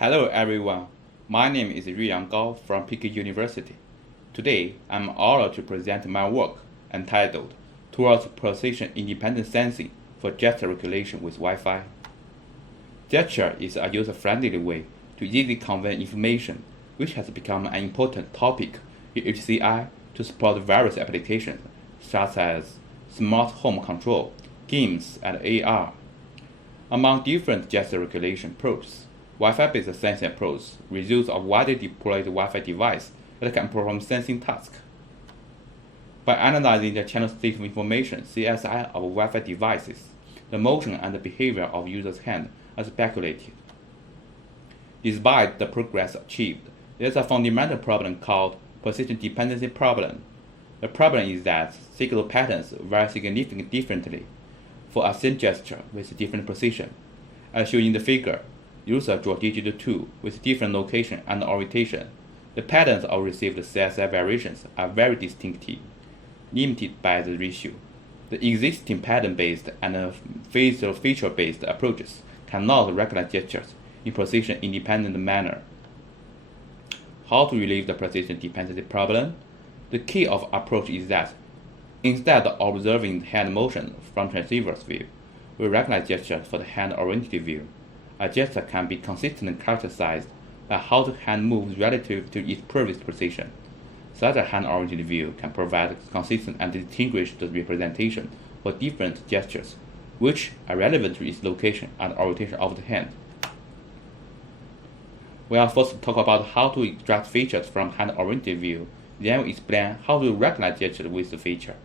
Hello everyone, my name is Ruiyang from Peking University. Today, I'm honored to present my work entitled Towards Position-Independent Sensing for Gesture Regulation with Wi-Fi. Gesture is a user-friendly way to easily convey information, which has become an important topic in HCI to support various applications such as smart home control, games, and AR. Among different gesture regulation approaches, Wi-Fi-based sensing approach results a widely deployed Wi-Fi device that can perform sensing tasks. By analyzing the channel state of information (CSI) of Wi-Fi devices, the motion and the behavior of users' hand are speculated. Despite the progress achieved, there is a fundamental problem called position dependency problem. The problem is that signal patterns vary significantly differently for a same gesture with different position. As shown in the figure, users draw digital 2 with different location and orientation. The patterns of received CSI variations are very distinctive, limited by the ratio. The existing pattern-based and facial feature-based approaches cannot recognize gestures in position-independent manner. How to relieve the position dependency problem? The key of approach is that instead of observing hand motion from transceiver's view, we recognize gestures for the hand-oriented view. A gesture can be consistently characterized by how the hand moves relative to its previous position. Such a hand-oriented view can provide consistent and distinguished representation for different gestures, which are relevant to its location and orientation of the hand. We will first talk about how to extract features from hand-oriented view, then we explain how to recognize gestures with the feature.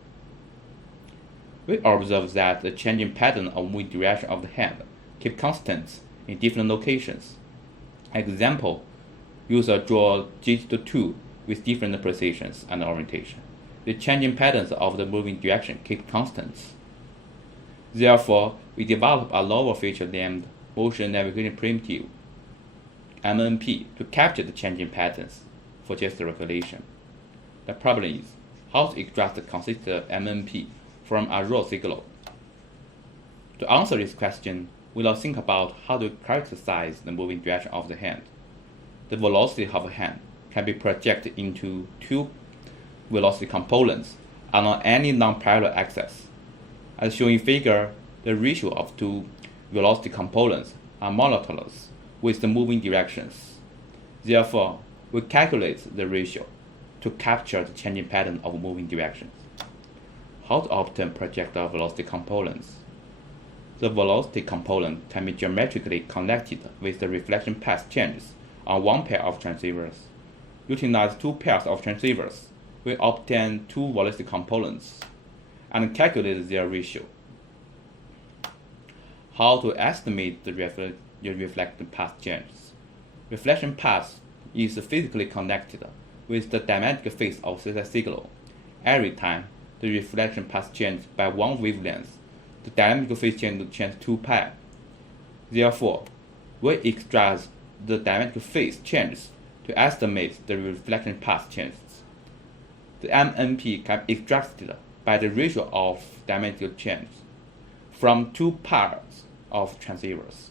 We observe that the changing pattern of moving direction of the hand keep constant in different locations. Example, user draw digital 2 with different positions and orientation. The changing patterns of the moving direction keep constant. Therefore, we develop a novel feature named Motion Navigation Primitive (MNP) to capture the changing patterns for gesture regulation. The problem is how to extract the consistent MNP from a raw signal. To answer this question, we will think about how to characterize the moving direction of the hand. The velocity of a hand can be projected into two velocity components along any non-parallel axis. As shown in figure, the ratio of two velocity components are monotonous with the moving directions. Therefore, we calculate the ratio to capture the changing pattern of moving directions. How to obtain projectile velocity components? The velocity component can be geometrically connected with the reflection path changes on one pair of transceivers. Utilize two pairs of transceivers, we obtain two velocity components and calculate their ratio. How to estimate the reflection path changes? Reflection path is physically connected with the dynamic phase of the signal. Every time the reflection path changes by one wavelength, the dynamic phase changes 2 pi. Therefore, we extract the dynamic phase changes to estimate the reflection path changes. The MNP can be extracted by the ratio of dynamic changes from two pairs of transceivers.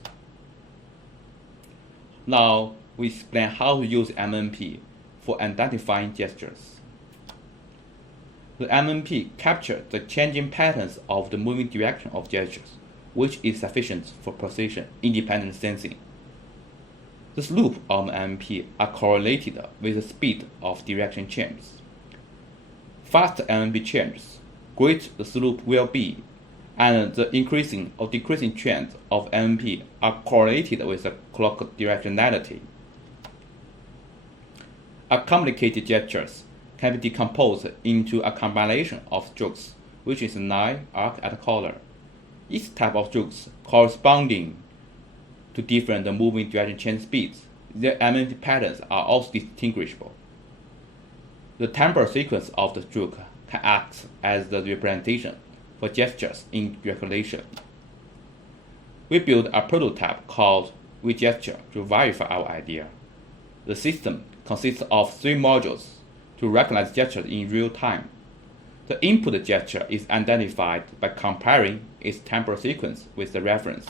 Now, we explain how to use MNP for identifying gestures. The MNP captures the changing patterns of the moving direction of gestures, which is sufficient for position-independent sensing. The slope of MNP are correlated with the speed of direction changes. Faster MNP changes, greater the slope will be, and the increasing or decreasing trend of MNP are correlated with the clock directionality. Complicated gestures can be decomposed into a combination of strokes, which is line, arc, and color. Each type of strokes corresponding to different moving direction change speeds. Their MNP patterns are also distinguishable. The temporal sequence of the stroke can act as the representation for gestures in regulation. We built a prototype called WiGesture to verify our idea. The system consists of 3 modules to recognize gestures in real time. The input gesture is identified by comparing its temporal sequence with the reference.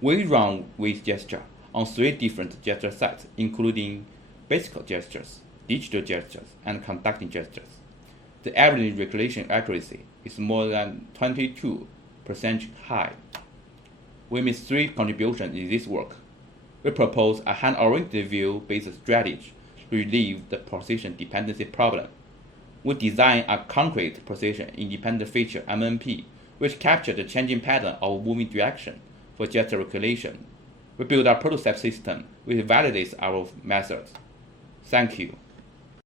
We run WiGesture on 3 different gesture sets, including basic gestures, digital gestures, and conducting gestures. The average recognition accuracy is more than 22% high. We made 3 contributions in this work. We propose a hand-oriented view-based strategy to relieve the position dependency problem. We design a concrete position-independent feature MNP, which captures the changing pattern of moving direction for gesture recognition. We build a prototype system which validates our methods. Thank you.